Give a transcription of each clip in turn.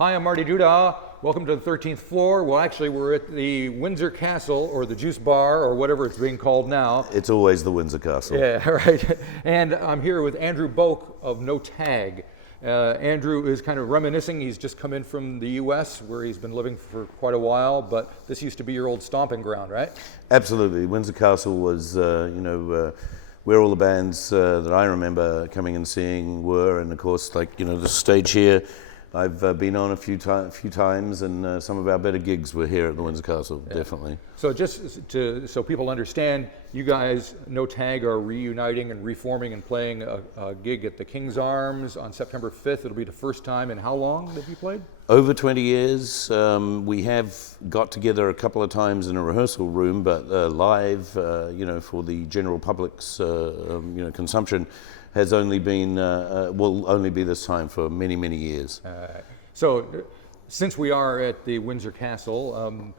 Hi, I'm Marty Duda. Welcome to the 13th floor. Well, actually, we're at the Windsor Castle, or the Juice Bar, or whatever it's being called now. It's always the Windsor Castle. Yeah, right. And I'm here with Andrew Boak of No Tag. Andrew is kind of reminiscing. He's just come in from the U.S., where he's been living for quite a while, but this used to be your old stomping ground, right? Absolutely. Windsor Castle was, where all the bands that I remember coming and seeing were, and of course, the stage here, I've been on a few times, and some of our better gigs were here at the Windsor Castle, definitely. So just so people understand, you guys, No Tag, are reuniting and reforming and playing a gig at the King's Arms on September 5th. It'll be the first time in how long that you played? Over 20 years. We have got together a couple of times in a rehearsal room, but live, for the general public's, consumption, has only been, will only be this time for many, many years. So, since we are at the Windsor Castle,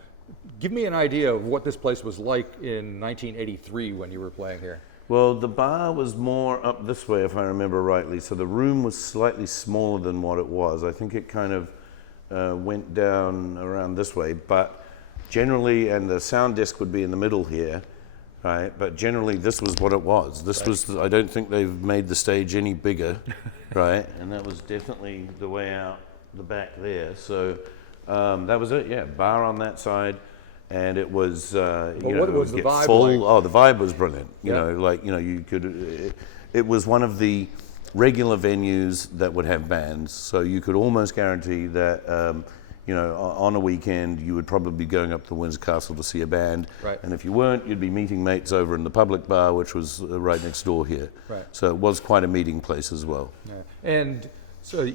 give me an idea of what this place was like in 1983 when you were playing here. Well, the bar was more up this way, if I remember rightly, so the room was slightly smaller than what it was. I think it kind of went down around this way, but generally, and the sound desk would be in the middle here, right? But generally, this was what it was. This was, I don't think they've made the stage any bigger, right? And that was definitely the way out the back there. So that was it, yeah. Bar on that side, and it was, what was the vibe full. like? Oh, the vibe was brilliant. You could, it was one of the regular venues that would have bands, so you could almost guarantee that, on a weekend, you would probably be going up to the Windsor Castle to see a band. Right. And if you weren't, you'd be meeting mates over in the public bar, which was right next door here. Right. So it was quite a meeting place as well. Yeah. And so,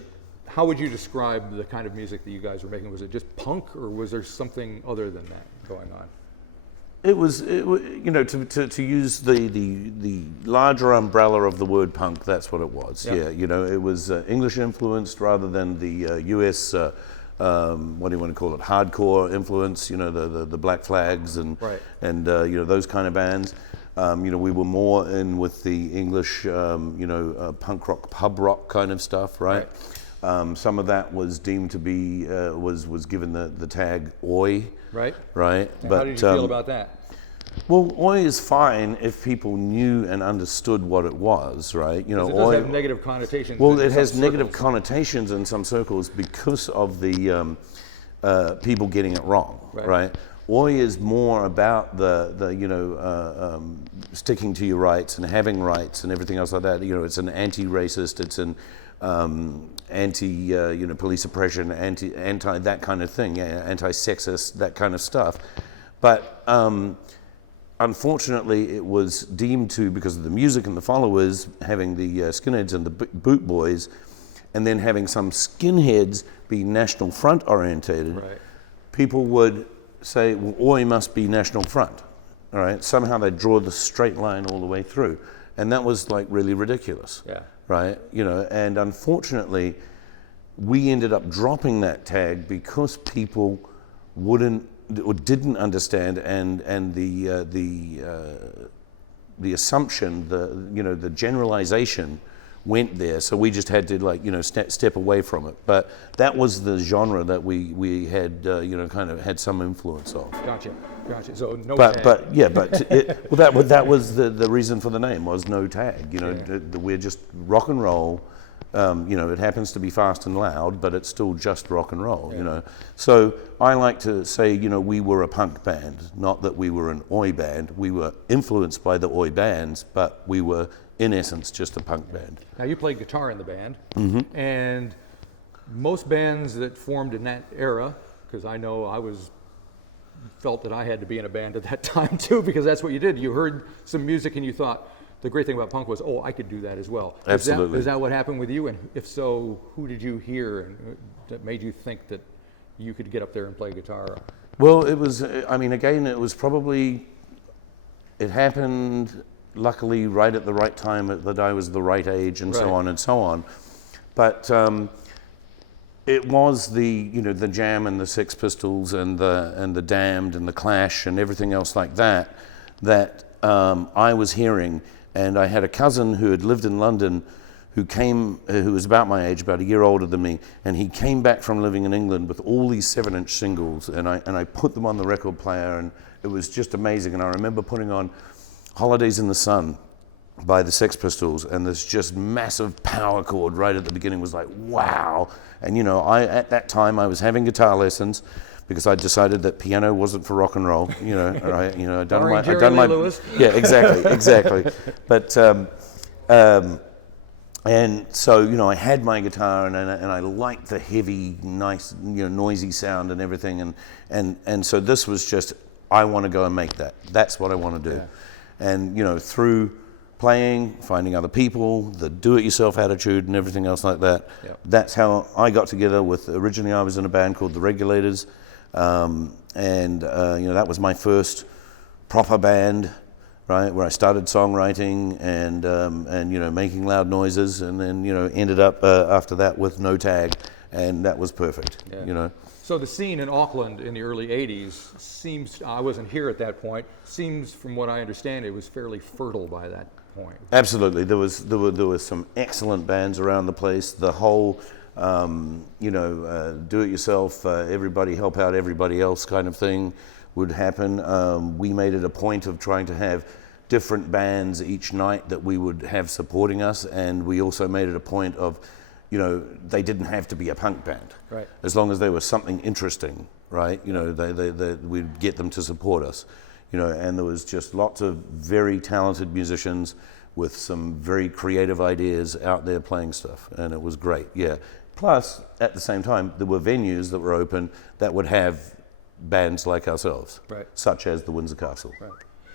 how would you describe the kind of music that you guys were making? Was it just punk, or was there something other than that going on? It was, to use the larger umbrella of the word punk, that's what it was. Yeah. It was English influenced rather than the US. What do you want to call it? Hardcore influence. The Black Flags and right. and those kind of bands. We were more in with the English, punk rock, pub rock kind of stuff, right? Some of that was deemed to be was given the tag oi. Right. Right. And but how did you feel about that? Well, oi is fine if people knew and understood what it was, right? It does have negative connotations. Well, it has negative connotations in some circles because of the people getting it wrong, right? Oi is more about the sticking to your rights and having rights and everything else like that. It's an anti-racist. It's an anti police oppression, anti that kind of thing, anti-sexist, that kind of stuff. But unfortunately, it was deemed to, because of the music and the followers, having the skinheads and the boot boys, and then having some skinheads be National Front orientated, right. People would say, well, oi must be National Front, all right? Somehow they draw the straight line all the way through. And that was really ridiculous. Yeah. Right, and unfortunately, we ended up dropping that tag because people wouldn't or didn't understand, and the assumption, the generalization went there. So we just had to step away from it. But that was the genre that we had kind of had some influence of. Gotcha. So no but, tag. That was the reason for the name, was No Tag. We're just rock and roll. It happens to be fast and loud, but it's still just rock and roll. Yeah. So I like to say, we were a punk band, not that we were an oi band. We were influenced by the oi bands, but we were in essence just a punk band. Now you played guitar in the band, and most bands that formed in that era, because I know I felt that I had to be in a band at that time too, because that's what you did. You heard some music and you thought, the great thing about punk was, I could do that as well. Absolutely. Is that what happened with you? And if so, who did you hear that made you think that you could get up there and play guitar? Well, it was, again, it was probably, it happened luckily right at the right time, that I was the right age and so on and so on. But it was the Jam and the Sex Pistols and the Damned and the Clash and everything else like that I was hearing. And I had a cousin who had lived in London who was about my age, about a year older than me, and he came back from living in England with all these 7-inch singles, and I put them on the record player, and it was just amazing. And I remember putting on Holidays in the Sun by the Sex Pistols, and this just massive power chord right at the beginning was like, wow. And at that time I was having guitar lessons because I decided that piano wasn't for rock and roll. I'd done my Lewis. Yeah, exactly. But and so I had my guitar, and I liked the heavy, nice, noisy sound and everything, and so this was just, I want to go and make that. That's what I want to do. Yeah. And through playing, finding other people, the do-it-yourself attitude and everything else like that. Yep. That's how I got together with, originally I was in a band called The Regulators, and that was my first proper band, right, where I started songwriting and making loud noises, and then ended up after that with No Tag, and that was perfect. Yeah. So the scene in Auckland in the early 80s seems, I wasn't here at that point, seems from what I understand it was fairly fertile by that point. Absolutely. There was some excellent bands around the place. The whole do it yourself, everybody help out everybody else kind of thing would happen. We made it a point of trying to have different bands each night that we would have supporting us, and we also made it a point of they didn't have to be a punk band. Right. As long as they were something interesting, right? We'd get them to support us. And there was just lots of very talented musicians with some very creative ideas out there playing stuff, and it was great. Yeah. Plus, at the same time, there were venues that were open that would have bands like ourselves, right, such as the Windsor Castle. Right.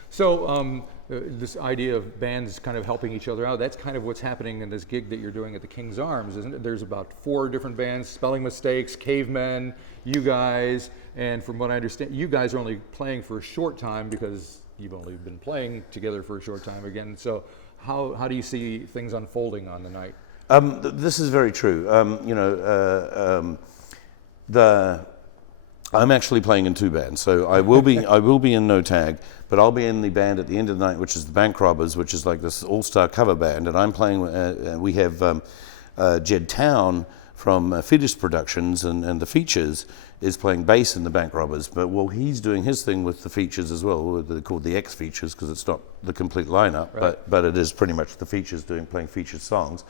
So this idea of bands kind of helping each other out, that's kind of what's happening in this gig that you're doing at the King's Arms, isn't it? There's about 4 different bands, Spelling Mistakes, Cavemen, you guys, and from what I understand, you guys are only playing for a short time because you've only been playing together for a short time again. So how do you see things unfolding on the night? This is very true. I'm actually playing in 2 bands, so I will be in No Tag, but I'll be in the band at the end of the night, which is the Bank Robbers, which is like this all-star cover band, and I'm playing. We have Jed Town from Fetus Productions and the Features is playing bass in the Bank Robbers, but he's doing his thing with the Features as well. They're called the X Features because it's not the complete lineup, right, but it is pretty much the Features playing featured songs.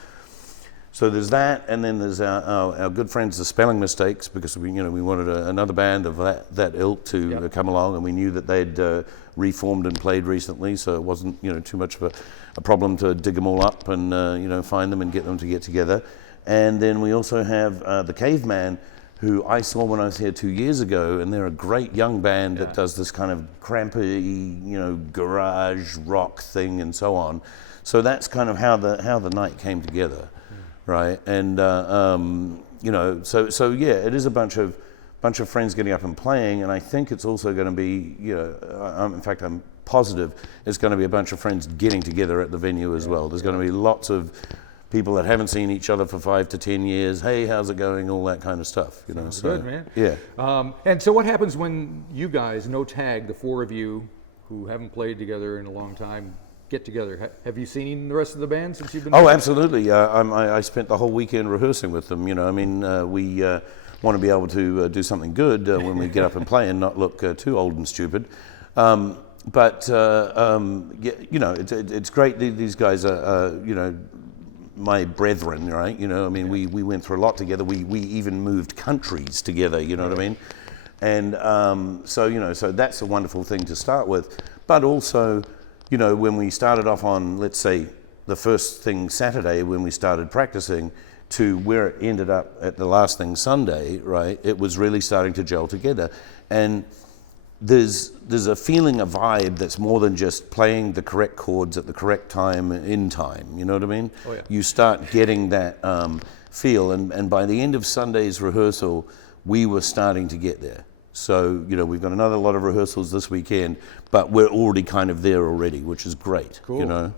So there's that, and then there's our good friends, the Spelling Mistakes, because we wanted another band of that ilk to come along, and we knew that they'd reformed and played recently, so it wasn't too much of a problem to dig them all up and find them and get them to get together. And then we also have the Caveman, who I saw when I was here 2 years ago, and they're a great young band that does this kind of crampy, garage rock thing and so on. So that's kind of how the night came together. Right, and so yeah, it is a bunch of friends getting up and playing, and I think it's also going to be, in fact, I'm positive it's going to be a bunch of friends getting together at the venue as well. There's going to be lots of people that haven't seen each other for 5 to 10 years. Hey, how's it going? All that kind of stuff. Sounds good, man. Yeah. And so, what happens when you guys, No Tag, the 4 of you who haven't played together in a long time, get together? Have you seen the rest of the band since you've been there? there? Absolutely. I spent the whole weekend rehearsing with them. We want to be able to do something good when we get up and play and not look too old and stupid. It's great. These guys are, my brethren, right? We went through a lot together. We even moved countries together, you know what I mean? And so that's a wonderful thing to start with. But also, when we started off on, let's say, the first thing Saturday when we started practicing to where it ended up at the last thing Sunday, right, it was really starting to gel together. And there's a feeling, a vibe that's more than just playing the correct chords at the correct time in time, you know what I mean? Oh, yeah. You start getting that feel, and by the end of Sunday's rehearsal, we were starting to get there. So, we've got another lot of rehearsals this weekend, but we're already kind of there already, which is great. Cool.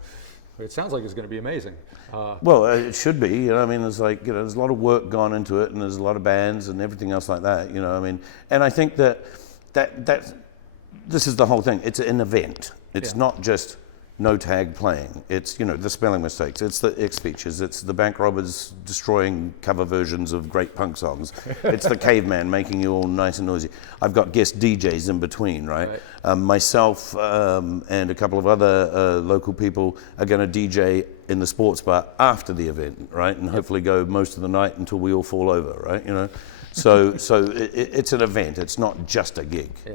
It sounds like it's going to be amazing. Well, it should be. There's there's a lot of work gone into it, and there's a lot of bands and everything else like that. And I think that this is the whole thing. It's an event. It's not just no tag playing. It's, you know, the spelling mistakes, it's the X features, it's the bank robbers destroying cover versions of great punk songs, it's the caveman making you all nice and noisy. I've got guest DJs in between, right? Myself and a couple of other local people are going to DJ in the sports bar after the event, right? And hopefully go most of the night until we all fall over, right? You know, so it's an event. It's not just a gig. Yeah.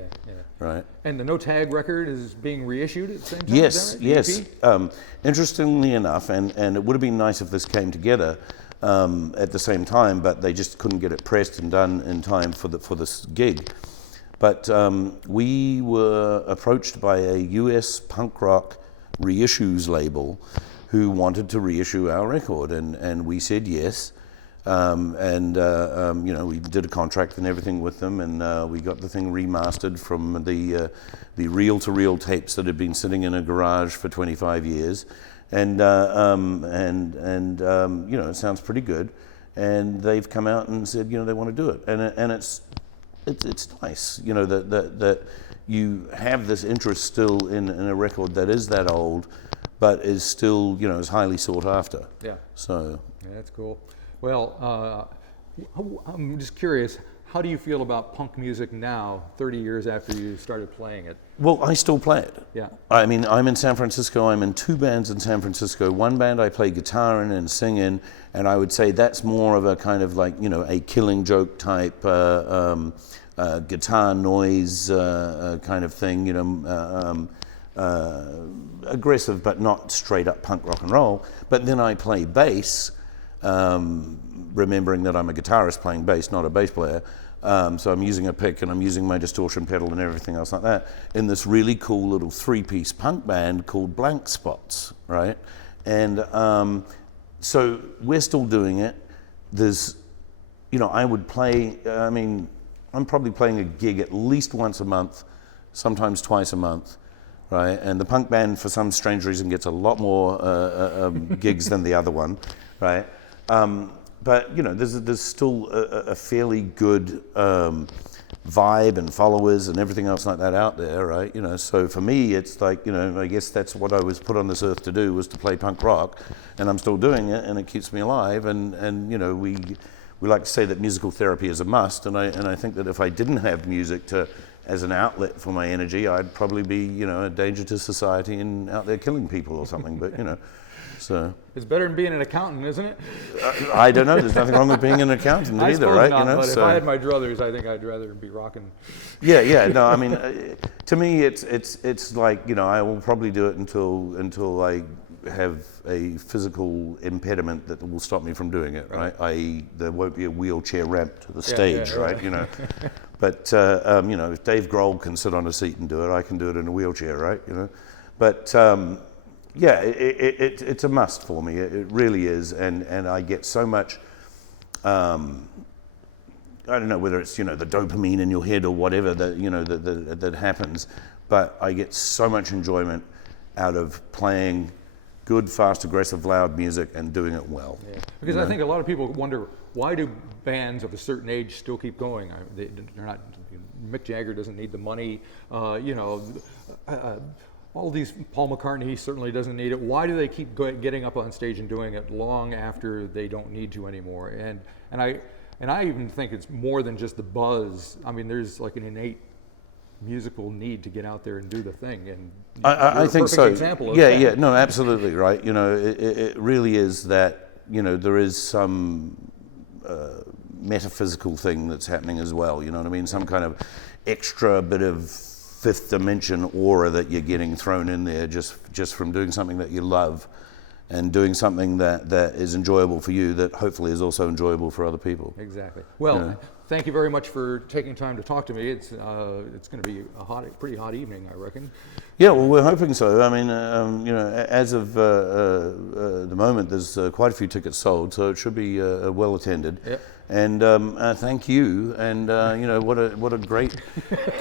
Right. And the No Tag record is being reissued at the same time? Yes, is that right? yes. Interestingly enough, and it would have been nice if this came together at the same time, but they just couldn't get it pressed and done in time for this gig. But we were approached by a US punk rock reissues label who wanted to reissue our record, and we said yes. You know, we did a contract and everything with them, and we got the thing remastered from the reel-to-reel tapes that had been sitting in a garage for 25 years, and you know, it sounds pretty good. And they've come out and said, you know, they want to do it, and it's nice, you know, that you have this interest still in a record that is that old, but is still, you know, is highly sought after. Yeah. So. Yeah, that's cool. Well, I'm just curious, how do you feel about punk music now, 30 years after you started playing it? Well, I still play it. Yeah. I mean, I'm in San Francisco. I'm in 2 bands in San Francisco. One band I play guitar in and sing in, and I would say that's more of a kind of like, you know, a Killing Joke type guitar noise kind of thing, you know, aggressive but not straight up punk rock and roll. But then I play bass, remembering that I'm a guitarist playing bass, not a bass player. So I'm using a pick and I'm using my distortion pedal and everything else like that in this really cool little 3-piece punk band called Blank Spots, right? And so we're still doing it. There's, you know, I would play, I mean, I'm probably playing a gig at least once a month, sometimes twice a month, right? And the punk band, for some strange reason, gets a lot more gigs than the other one, right? But you know, there's still a fairly good vibe and followers and everything else like that out there, right? You know, so for me, it's like, you know, I guess that's what I was put on this earth to do, was to play punk rock, and I'm still doing it, and it keeps me alive. And you know, we like to say that musical therapy is a must, and I think that if I didn't have music as an outlet for my energy, I'd probably be, you know, a danger to society and out there killing people or something. But you know. So it's better than being an accountant, isn't it? I don't know. There's nothing wrong with being an accountant either, right? Not, you know, but so. if I had my druthers, I think I'd rather be rocking. Yeah. No, I mean, to me, it's like, you know, I will probably do it until I have a physical impediment that will stop me from doing it, right? I.e., there won't be a wheelchair ramp to the stage, right? You know, but you know, if Dave Grohl can sit on a seat and do it, I can do it in a wheelchair, right? You know, but. Yeah, it's a must for me. It really is, and I get so much. I don't know whether it's, you know, the dopamine in your head or whatever that, you know, that happens, but I get so much enjoyment out of playing good, fast, aggressive, loud music and doing it well. Yeah. Because I think a lot of people wonder, why do bands of a certain age still keep going? They're not. Mick Jagger doesn't need the money. You know. All these, Paul McCartney certainly doesn't need it. Why do they keep getting up on stage and doing it long after they don't need to anymore? And I even think it's more than just the buzz. I mean, there's like an innate musical need to get out there and do the thing. And I think so. Example of that. Yeah, no, absolutely, right. You know, it really is that, you know, there is some metaphysical thing that's happening as well. You know what I mean? Some kind of extra bit of fifth dimension aura that you're getting thrown in there just from doing something that you love and doing something that is enjoyable for you, that hopefully is also enjoyable for other people. Exactly. Well, thank you very much for taking time to talk to me. It's going to be a pretty hot evening, I reckon. Yeah, well, we're hoping so. I mean, you know, as of the moment, there's quite a few tickets sold, so it should be well attended. Yep. And thank you. And you know, what a great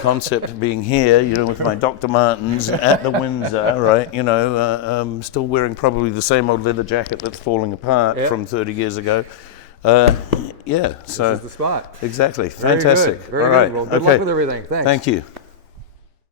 concept being here. You know, with my Dr. Martens at the Windsor, right? You know, still wearing probably the same old leather jacket that's falling apart from 30 years ago. Yeah, so this is the spot. Exactly. Fantastic. Very good. Well, good luck with everything. Thanks. Thank you.